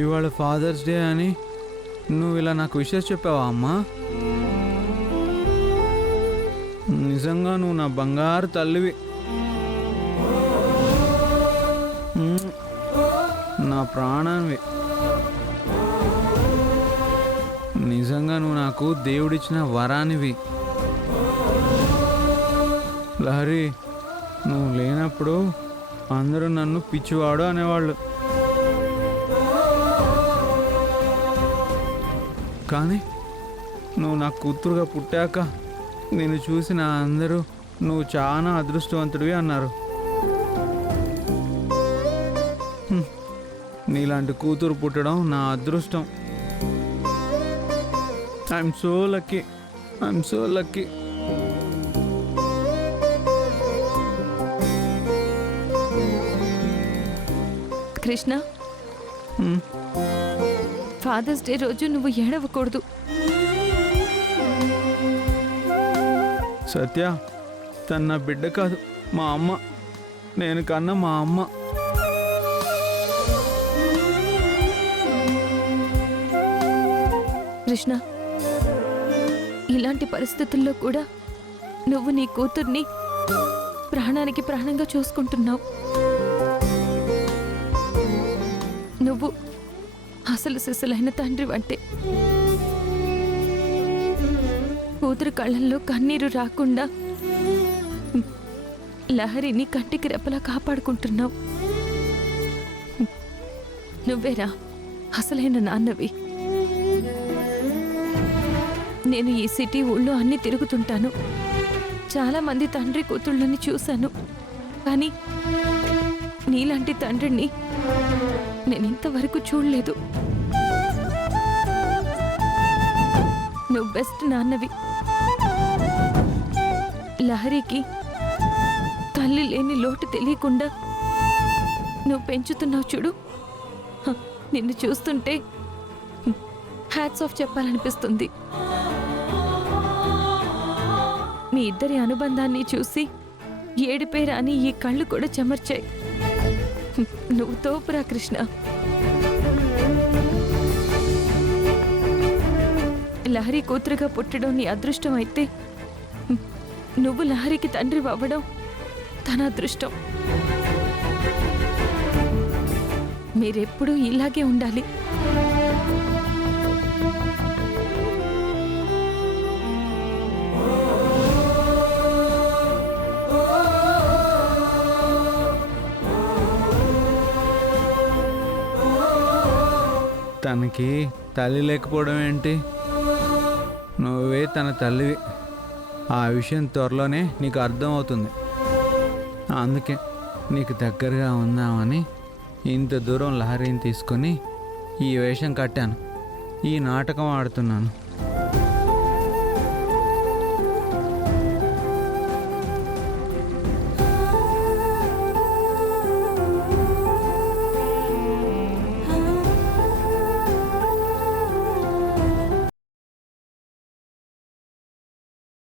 ఇవాళ fathers day అని నువ్వు ఇలా నాకు విషయం చెప్పావా అమ్మా? నిజంగా నువ్వు నా బంగారు తల్లివి, నా ప్రాణానివి. నిజంగా నువ్వు నాకు దేవుడిచ్చిన వరానివి. లహరి, నువ్వు లేనప్పుడు అందరూ నన్ను పిచ్చివాడు అనేవాళ్ళు. కానీ నువ్వు నా కూతురుగా పుట్టాక నేను చూసిన అందరూ నువ్వు చాలా అదృష్టవంతుడివి అన్నారు. నీలాంటి కూతురు పుట్టడం నా అదృష్టం. I'm so lucky, I'm so lucky. Krishna, father's day రోజు నువ్వు ఏడవకూడదు. సత్య, తన నా బిడ్డ కాదు, మా అమ్మ. నేను కన్నా మా అమ్మ. కృష్ణ, ఇలాంటి పరిస్థితుల్లో కూడా నువ్వు నీ కూతుర్ని ప్రాణానికి ప్రాణంగా చూసుకుంటున్నావు. నువ్వు అసలు సిసలైన తండ్రి అంటే కూతురు కళ్ళల్లో కన్నీరు రాకుండా లహరిని కంటికి రెప్పలా కాపాడుకుంటున్నావు. నువ్వేరా అసలైన నాన్నవి. నేను ఈ సిటీ ఊళ్ళో అన్నీ తిరుగుతుంటాను. చాలా మంది తండ్రి కూతుళ్ళని చూశాను, కానీ నీలాంటి తండ్రిని నేను ఇంతవరకు చూడలేదు. నువ్వు బెస్ట్ నాన్నవి. లహరికి తల్లి లేని లోటు తెలియకుండా నువ్వు పెంచుతున్నావు చూడు. నిన్ను చూస్తుంటే హ్యాట్స్ ఆఫ్ చెప్పాలనిపిస్తుంది. మీ ఇద్దరి అనుబంధాన్ని చూసి ఏడిపేరా అని ఈ కళ్ళు కూడా చెమర్చాయి. నువ్వు తోపురా కృష్ణ. లహరి కూతురుగా పుట్టడం నీ అదృష్టం అయితే నువ్వు లహరికి తండ్రి అవ్వడం తన అదృష్టం. మీరెప్పుడూ ఇలాగే ఉండాలి. తనకి తల్లి లేకపోవడం ఏంటి? నువ్వే తన తల్లివి. ఆ విషయం త్వరలోనే నీకు అర్థమవుతుంది. అందుకే నీకు దగ్గరగా ఉందామని ఇంత దూరం లహరిని తీసుకొని ఈ వేషం కట్టాను, ఈ నాటకం ఆడుతున్నాను.